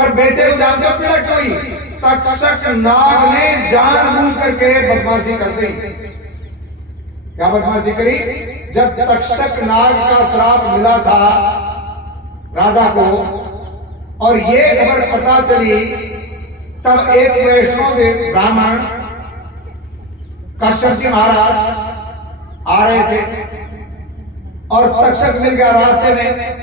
पर बेटे को जानते हो पीड़ा क्यों हुई? तक्षक नाग ने जानबूझ करके बदमाशी कर दी। क्या बदमाशी करी? जब तक्षक नाग का श्राप मिला था राजा को और ये खबर पता चली, तब एक वैष्णव ब्राह्मण कश्यप जी महाराज आ रहे थे और तक्षक मिल गया रास्ते में।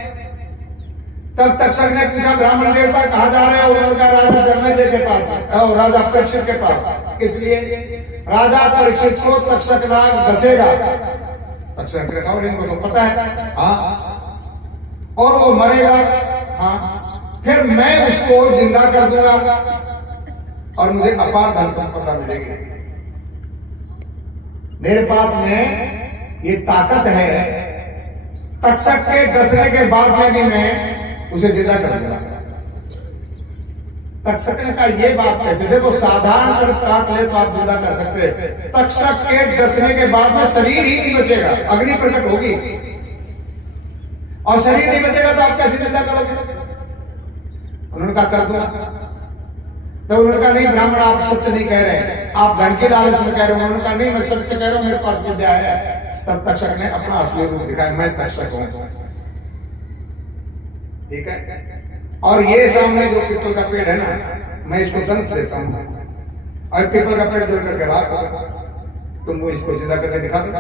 तब तक्षक ने पूछा, ब्राह्मण देवता कहां जा रहे हो? उन्होंने कहा, राजा जन्मेजय के पास और राजा परीक्षित के पास। इसलिए राजा परीक्षित को तक्षक नाग घसेगा। तक्षक ने कहा, इनको तो पता है हाँ, और वो मरेगा हाँ, फिर मैं उसको जिंदा कर दूंगा और मुझे अपार धन संपदा मिलेगी। मेरे पास में ये ताकत है, तक्षक के डसने के बाद में भी मैं उसे जिंदा कर दूंगा। तक्षक ने कहा, ये बात कैसे? देखो साधारण सर्प काट ले तो आप जिंदा कर सकते, तक्षक के डसने के बाद में शरीर ही नहीं बचेगा, अग्नि प्रकट होगी और शरीर नहीं बचेगा तो आप कैसे जिंदा करोगे? उन्होंने कहा, कर दूंगा। तो उन्होंने कहा, नहीं ब्राह्मण आप सत्य नहीं कह रहे, आप धन के लालच में कह रहे हो। उन्होंने कहा, नहीं मैं सत्य कह रहा हूं, मेरे पास विद्या है। तब तक्षक ने अपना असली रूप दिखाया, मैं तक्षक हूं। ठीक है, और ये सामने जो पीपल का पेड़ है ना, मैं इसको दंश देता हूं और पीपल का पेड़ जल करके राख होगा, तुम वो इसको जिंदा करके दिखा दो,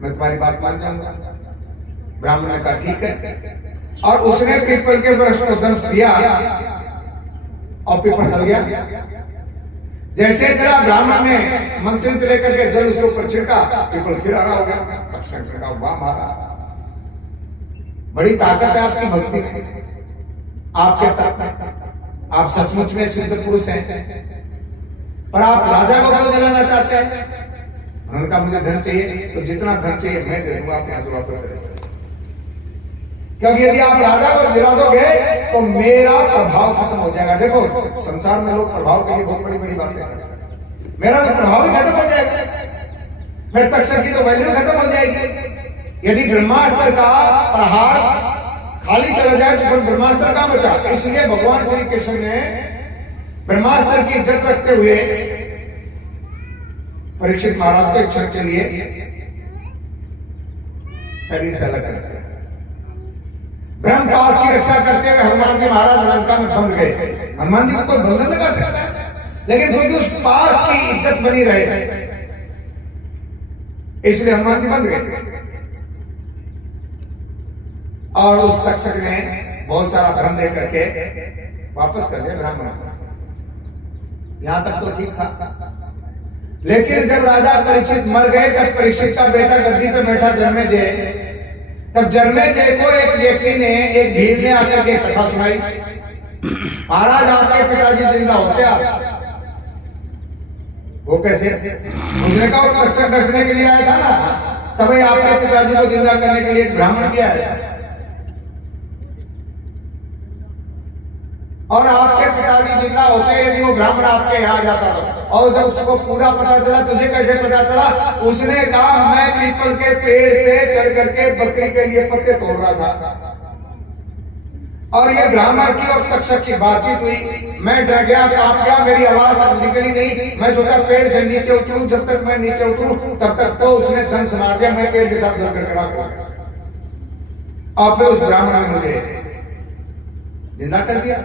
मैं तुम्हारी बात मान जाऊंगा। ब्राह्मण ने कहा, ठीक है, और उसने पीपल के वृक्ष को दंश दिया और पीपल जल गया। जैसे जरा ब्राह्मण ने मंत्र लेकर के जल उसके ऊपर छिड़का, पीपल फिर हरा हो गया। तक्षक ने कहा, वाह महाराज, बड़ी ताकत है आपकी भक्ति में, आपके तप में, आप सचमुच में सिद्ध पुरुष हैं, पर आप राजा को क्यों जलाना चाहते हैं? उन्होंने कहा, मुझे धन चाहिए, तो जितना धन चाहिए मैं दे दूंगा, आप यहां से वापस चले। क्योंकि यदि आप राजा को जला दोगे तो मेरा प्रभाव खत्म हो जाएगा। देखो संसार में लोग प्रभाव के लिए बहुत बड़ी बड़ी बातें करते हैं, मेरा तो प्रभाव ही खत्म हो जाएगा, फिर तक्षक की तो वैल्यू खत्म हो जाएगी। यदि ब्रह्मास्त्र का प्रहार खाली चला जाए तो फिर ब्रह्मास्त्र कहां बचा? इसलिए भगवान श्री कृष्ण ने ब्रह्मास्त्र की इज्जत रखते हुए परीक्षित महाराज को एक क्षण के लिए शरीर से अलग कर दिया। ब्रह्मपास की रक्षा करते हुए हनुमान जी महाराज लंका में बंद गए। हनुमान जी को कोई बंधन लगा सकता है, लेकिन क्योंकि उस पास की इज्जत बनी रहे इसलिए हनुमान जी बंद गए। और उस तक्षक ने बहुत सारा धन दे करके वापस कर दिया ब्राह्मण को। यहां तक तो ठीक था, लेकिन जब राजा परीक्षित मर गए तब परीक्षित का बेटा गद्दी पे बैठा जन्मेजय। तब जन्मेजय को एक व्यक्ति ने, एक भील ने आकर के कथा सुनाई, महाराज आपके पिताजी जिंदा होते आप। वो कैसे? उसने कहा, वो तक्षक डसने के लिए आया था ना, तभी आपके पिताजी को जिंदा करने के लिए एक ब्राह्मण किया है और आपके पिताजी जिंदा होते यदि वो ब्राह्मण आपके यहाँ जाता था। और जब उसको पूरा पता चला, तुझे कैसे पता चला? उसने कहा, मैं पीपल के पेड़ पे चढ़ करके बकरी के लिए पत्ते तोड़ रहा था और ये ब्राह्मण की और तक्षक की बातचीत हुई। मैं डर गया, कांप गया, मेरी आवाज तक निकली नहीं। मैं सोचा पेड़ से नीचे उतरूं, जब तक मैं नीचे उतरूं तब तक तो उसने धन सुना दिया, मैं पेड़ के साथ जल करके राख हो गया। और फिर उस ब्राह्मण ने मुझे जिंदा कर दिया।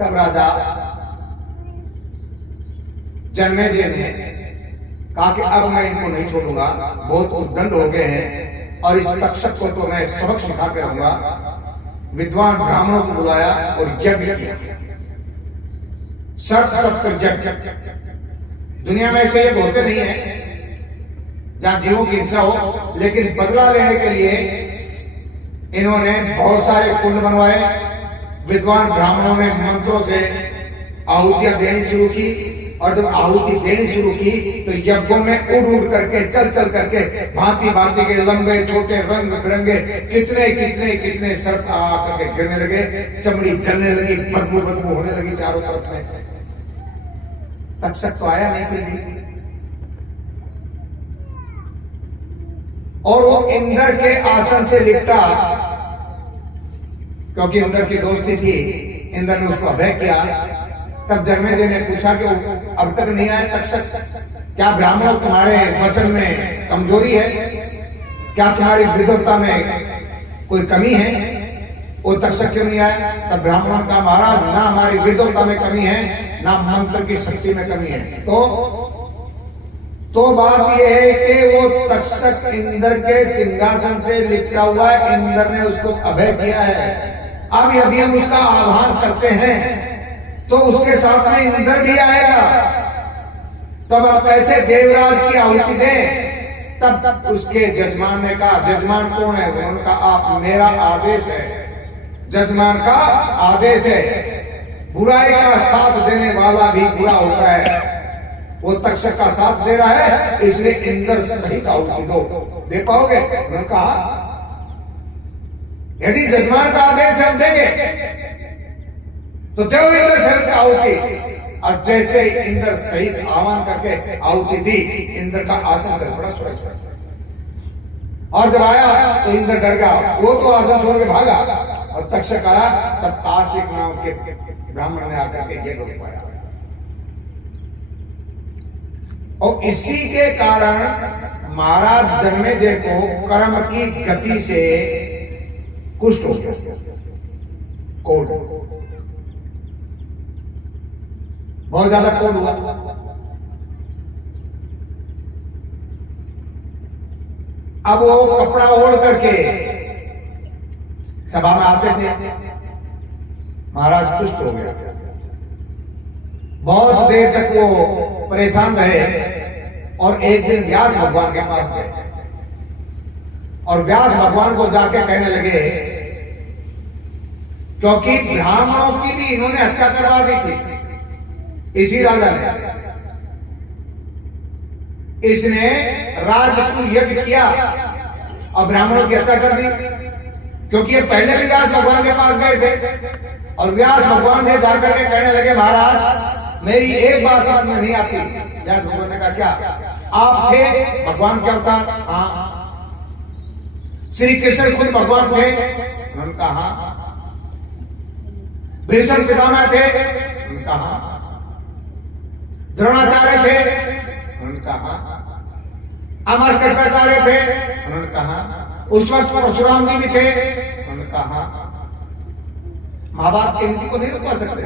तब राजा जन्मेजय ने कहा कि अब मैं इनको नहीं छोड़ूंगा, बहुत उद्दंड हो गए हैं और इस तक्षक को तो मैं सबक सिखा के रहूंगा। विद्वान ब्राह्मणों को बुलाया और यज्ञ किया, सर्प यज्ञ। दुनिया में ऐसे यज्ञ होते नहीं है जहां जीवों की हिंसा हो, लेकिन बदला लेने के लिए इन्होंने बहुत सारे कुंड बनवाए। विद्वान ब्राह्मणों ने मंत्रों से आहुतियां देनी शुरू की और जब आहुति देनी शुरू की तो यज्ञों में उड़ करके चल करके भांति भांति के लंबे छोटे रंग बिरंगे कितने सर्प आकर के गिरने लगे। चमड़ी जलने लगी, बदबू होने लगी चारों तरफ में। तक्षक तो आया नहीं फिर भी। और वो इंद्र के आसन से लिपटा, क्योंकि इंद्र की दोस्ती थी, इंद्र ने उसको अभय किया। तब जन्मेजय ने पूछा कि अब तक नहीं आए तक्षक, क्या ब्राह्मणों तुम्हारे वचन में कमजोरी है, क्या तुम्हारी विद्वत्ता में कोई कमी है, वो तक्षक क्यों नहीं आए? तब ब्राह्मणों का महाराज, ना हमारी विद्वत्ता में कमी है, ना मंत्र की शक्ति में कमी है। तो बात यह है कि वो तक्षक इंद्र के सिंहासन से लिपटा हुआ है, इंद्र ने उसको अभय किया है। अब यदि हम उसका आह्वान करते हैं तो उसके साथ में इंद्र भी आएगा, तब हम कैसे देवराज की आहुति दें? तब उसके जजमान ने कहा, जजमान कौन है? उन्होंने कहा, आप, मेरा आदेश है, जजमान का आदेश है। बुराई का साथ देने वाला भी बुरा होता है। वो तक्षक का साथ दे रहा है, इसलिए इंद्र सहित आहुति दो। दे पाओगे? उन्होंने कहा, यदि जजमान का आदेश हम देंगे तो देव इंद्र सहित आहुति। और जैसे इंद्र सहित आह्वान करके आहुति दी, इंद्र का आसन चल पड़ा सुरक्षित। और जब आया तो इंद्र डर गया, वो तो आसन छोड़ के भागा। और तक्षक आया, तब तास्तिक नाम के ब्राह्मण ने आकर के यज्ञ रुकवाया। और इसी के कारण महाराज जन्मेजय को कर्म की गति से कुष्ठ हो गया, कोढ़, बहुत ज्यादा कोढ़ हुआ। अब वो कपड़ा ओढ़ करके सभा में आते थे, महाराज कुष्ठ हो गया। बहुत देर तक वो परेशान रहे और एक दिन व्यास भगवान के पास गए और व्यास भगवान को जाके कहने लगे, क्योंकि ब्राह्मणों की भी इन्होंने हत्या करवा दी थी, इसी राजा ने, इसने राजसूय यज्ञ किया और ब्राह्मणों की हत्या कर दी। क्योंकि ये पहले भी व्यास भगवान के पास गए थे और व्यास भगवान से जाकर के कहने लगे, महाराज मेरी एक बात समझ में नहीं आती। व्यास भगवान ने कहा, क्या? आप थे भगवान के अवतार? हाँ। श्री कृष्ण खुद भगवान थे? उन्होंने कहा हाँ। भीष्म पितामह थे? उन्होंने कहा हाँ। द्रोणाचार्य थे? उन्होंने कहा हाँ। अमर कृपाचार्य थे? उन्होंने कहा हाँ। उस वक्त परशुराम जी भी थे? उन्होंने कहा हाँ। महाभारत की नीति को नहीं रुकवा सकते।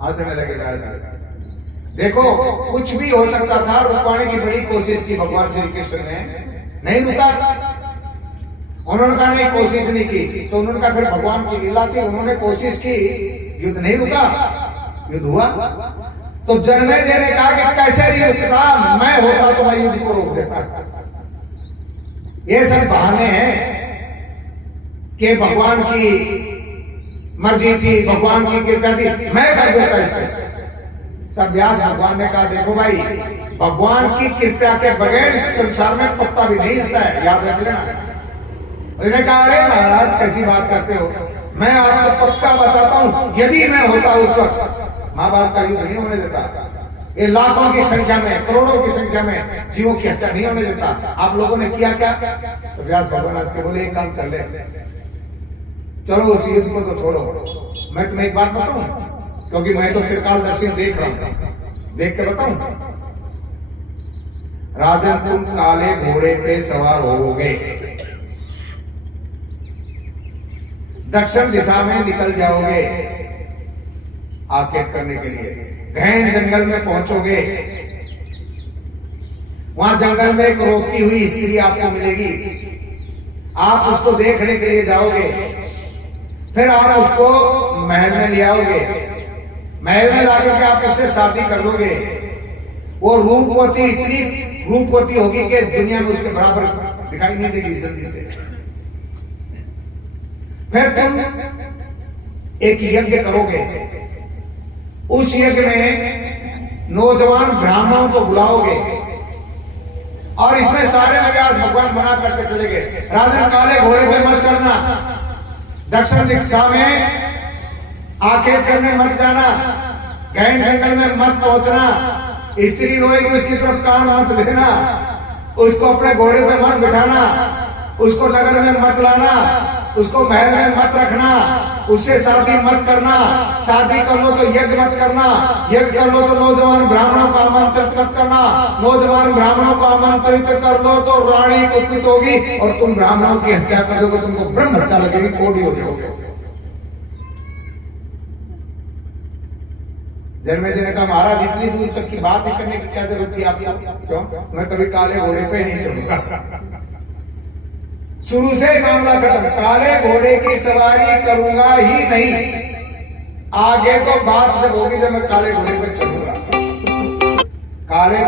हंसने लगेगा। देखो, कुछ भी हो सकता था, रुकवाने की बड़ी कोशिश की भगवान श्री कृष्ण ने, नहीं रुका। उन्होंने कहा नहीं, कोशिश नहीं की, तो उन्होंने कहा फिर भगवान की लीला थी, उन्होंने कोशिश की, युद्ध नहीं रुका, युद्ध हुआ। तो जन्मेजय ने कहा कि कैसे नहीं रुकता, मैं होता तो मैं युद्ध को रोक देता। ये सब बहाने हैं कि भगवान की मर्जी थी, भगवान की कृपा थी, मैं कर देता इसको। तब व्यास भगवान ने कहा, देखो भाई, भगवान की कृपा के बगैर इस संसार में पत्ता भी नहीं हिलता है, याद रख लेना। उसने कहा, अरे महाराज कैसी बात करते हो, मैं आपको पक्का बताता हूं, यदि मैं होता उस वक्त महाभारत का युद्ध नहीं होने देता। ये लाखों की संख्या में, करोड़ों की संख्या में जीवों की हत्या नहीं होने देता। आप लोगों ने किया क्या? तो व्यास भगवान उसके बोले, एक काम कर ले, चलो उस युद्ध को तो छोड़ो, मैं तुम्हें एक बात बताऊं, क्योंकि मैं तो त्रिकालदर्शी देख रहा हूं, देख के बताऊं। राजन, तुम काले घोड़े पे सवार होगे, दक्षिण दिशा में निकल जाओगे आखेट करने के लिए, घैन जंगल में पहुंचोगे, वहां जंगल में एक रोती हुई स्त्री आपको मिलेगी, आप उसको देखने के लिए जाओगे, फिर आप उसको महल में ले आओगे, महल में लाकर के आप उससे शादी कर लोगे। वो रूपवती, इतनी रूपवती होगी कि दुनिया में उसके बराबर दिखाई नहीं देगी जल्दी से। फिर तुम एक यज्ञ करोगे, उस यज्ञ में नौजवान ब्राह्मणों को बुलाओगे और इसमें सारे व्यास भगवान मना करके चले गए, राजन काले घोड़े पे मत चढ़ना, दक्षिण दिशा में आखेट करने मत जाना, गहन जंगल में मत पहुंचना, स्त्री रोएगी उसकी तरफ कान मत देना, उसको अपने घोड़े पे मत बिठाना, उसको नगर में मत लाना, उसको महल में मत रखना, उससे शादी मत करना, शादी कर लो तो यज्ञ मत करना, यज्ञ कर लो तो नौजवान ब्राह्मणों को आमंत्रित मत करना, नौजवान ब्राह्मणों को आमंत्रित कर लो तो रानी कुपित होगी और तुम ब्राह्मणों की हत्या कर दोगे, तुमको ब्रह्म हत्या लगेगी, कोड़ी हो जाओगे। जन्मे जी ने कहा महाराज इतनी दूर तक की बात ही करने की क्या जरूरत थी आपको? क्यों? मैं कभी काले घोड़े पे नहीं चढ़ूंगा। शुरू से मामला खत्म, काले घोड़े की सवारी करूंगा ही नहीं। आगे तो बात जब होगी जब मैं काले घोड़े पे चढ़ूंगा। काले